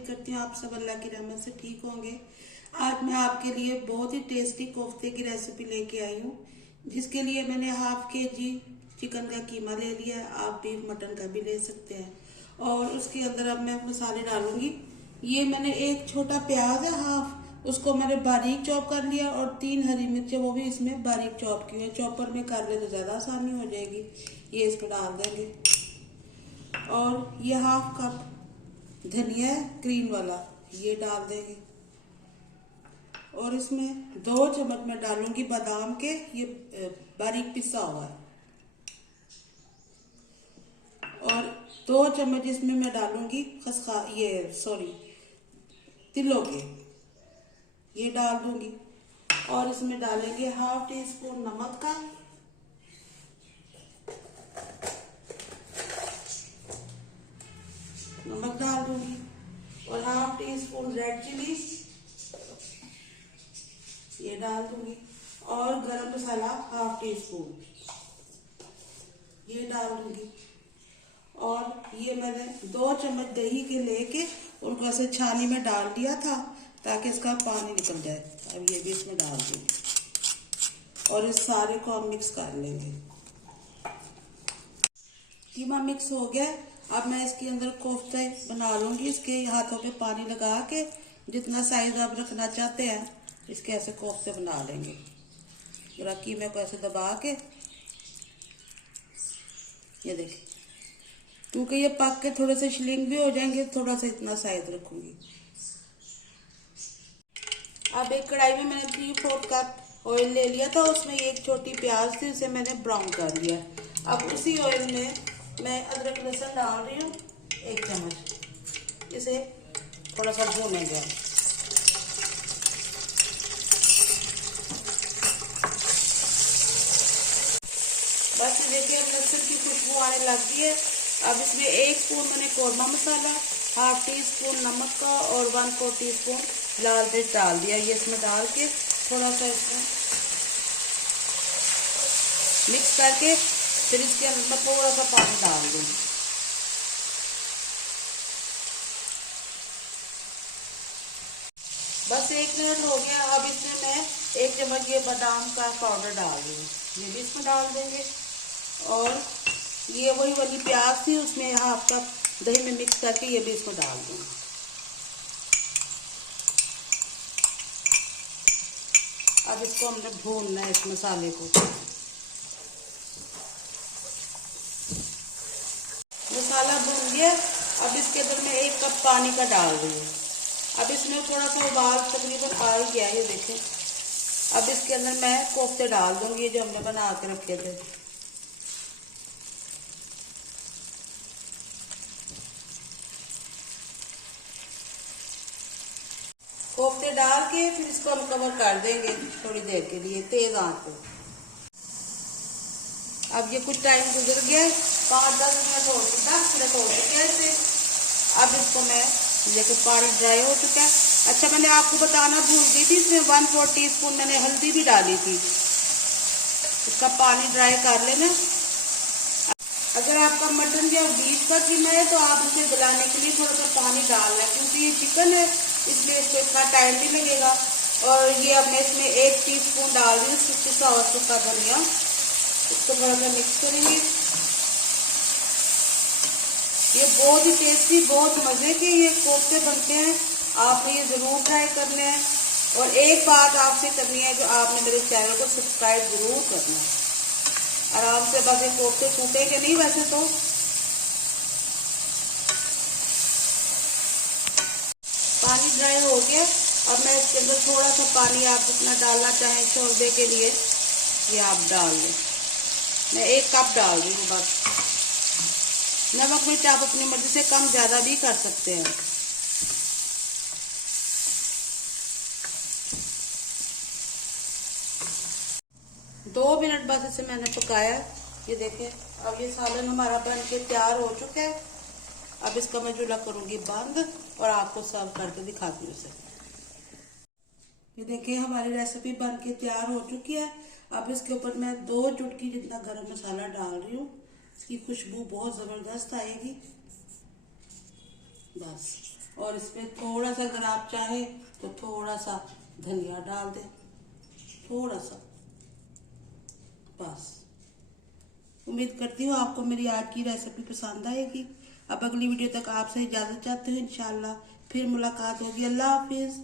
उम्मीद करती हूँ आप सब अल्लाह की रहमत से ठीक होंगे। आज मैं आपके लिए बहुत ही टेस्टी कोफ्ते की रेसिपी लेके आई हूँ, जिसके लिए मैंने हाफ के जी चिकन का कीमा ले लिया है। आप बीफ मटन का भी ले सकते हैं। और उसके अंदर अब मैं मसाले डालूंगी। ये मैंने एक छोटा प्याज है हाफ, उसको मैंने बारीक चॉप कर लिया, और 3 हरी मिर्च वो भी इसमें बारीक चॉप की है। चॉपर में कर ले तो ज़्यादा आसानी हो जाएगी। ये इसमें डाल देंगे। और ये हाफ कप धनिया है ग्रीन वाला, ये डाल देंगे। और इसमें 2 चम्मच मैं डालूंगी बादाम के, ये बारीक पिसा हुआ है। और 2 चम्मच इसमें मैं डालूंगी तिलों के, ये डाल दूंगी। और इसमें डालेंगे हाफ टी स्पून नमक का, नमक डाल दूंगी। और half teaspoon red chilli, ये डाल दूंगी। और गरम मसाला हाफ टी स्पून, ये डाल दूंगी। और ये मैंने 2 चम्मच दही के लेके उनको ऐसे छानी में डाल दिया था ताकि इसका पानी निकल जाए। अब ये भी इसमें डाल दूंगी और इस सारे को हम मिक्स कर लेंगे। कीमा मिक्स हो गया। अब मैं इसके अंदर कोफ्ते बना लूंगी। इसके हाथों पे पानी लगा के जितना साइज आप रखना चाहते हैं इसके ऐसे कोफ्ते बना लेंगे। जरा कीमे को ऐसे दबा के, ये देखिए, क्योंकि ये पक के थोड़े से श्लिंग भी हो जाएंगे, थोड़ा सा इतना साइज रखूंगी। अब एक कढ़ाई में मैंने 3/4 कप ऑयल ले लिया था, उसमें एक छोटी प्याज थी, उसे मैंने ब्राउन कर लिया। अब उसी ऑयल में मैं अदरक लहसुन डाल रही हूँ 1 चम्मच। इसे थोड़ा सा भूनेंगे। बस देखिए अब लहसुन की खुशबू आने लग गई है। अब इसमें 1 स्पून मैंने कौरमा मसाला, हाफ टी स्पून नमक का और 1/4 टीस्पून लाल मिर्च डाल दिया। ये इसमें डाल के थोड़ा सा इसमें मिक्स करके फिर इसके अंदर मैं थोड़ा सा पानी डाल दूंगी। बस 1 मिनट हो गया। अब इसमें मैं 1 चम्मच ये बादाम का पाउडर डाल रही हूँ, ये भी इसमें डाल देंगे। और ये वही वाली प्याज थी, उसमें हाफ कप दही में मिक्स करके ये भी इसमें डाल दूंगी। अब इसको हमने भूनना है, इस मसाले को। मसाला भून गया। अब इसके अंदर मैं 1 कप पानी का डाल रही हूँ। अब इसमें थोड़ा सा उबाल तकरीबन आ ही गया, ये देखें। अब इसके अंदर मैं कोफ्ते डाल दूंगी जो हमने बना के रखे थे। कोफ्ते डाल के फिर इसको हम कवर कर देंगे थोड़ी देर के लिए तेज आंच पे। अब ये कुछ टाइम गुजर गया, 5-10 मिनट हो चुका है इसे। अब इसको मैं देखो पानी ड्राई हो चुका है। अच्छा, मैंने आपको बताना भूल गई थी, इसमें 1/4 टीस्पून मैंने हल्दी भी डाली थी। इसका पानी ड्राई कर लेना। अगर आपका मटन या बीफ का कीमा है तो आप इसे गलाने के लिए थोड़ा सा पानी डालना है, क्योंकि ये चिकन है इसलिए इसको इतना टाइम भी लगेगा। और ये अब मैं इसमें 1 टीस्पून डाल रही हूँ पिसा हुआ सूखा धनिया। इसको थोड़ा सा मिक्स करेंगे। ये बहुत ही टेस्टी, बहुत मजे के ये कोफ्ते बनते हैं। आपने ये जरूर ट्राई करने हैं। और एक बात आपसे करनी है, जो आपने मेरे चैनल को सब्सक्राइब जरूर करना है। आराम से बस ये कोफ्ते टूटेंगे नहीं वैसे तो। पानी ड्राई हो गया। अब मैं इसके अंदर थोड़ा सा पानी, आप जितना डालना चाहें शोरबे के लिए, ये आप डाल दें। मैं 1 कप डाल रही हूँ बस। नमक मिर्च आप अपनी मर्जी से कम ज्यादा भी कर सकते हैं। दो मिनट बस इसे मैंने पकाया। ये देखें, अब ये सालन हमारा बन के तैयार हो चुका है। अब इसका मैं चूल्हा करूंगी बंद और आपको सर्व करके दिखाती हूँ इसे। ये देखिए हमारी रेसिपी बन के तैयार हो चुकी है। अब इसके ऊपर मैं 2 चुटकी जितना गरम मसाला डाल रही हूँ। इसकी खुशबू बहुत जबरदस्त आएगी। बस और इसमें थोड़ा सा अगर आप चाहे तो थोड़ा सा धनिया डाल दें, थोड़ा सा, बस। उम्मीद करती हूँ आपको मेरी आज की रेसिपी पसंद आएगी। अब अगली वीडियो तक आपसे इजाजत चाहती हूँ। इंशाल्लाह फिर मुलाकात होगी। अल्लाह हाफिज।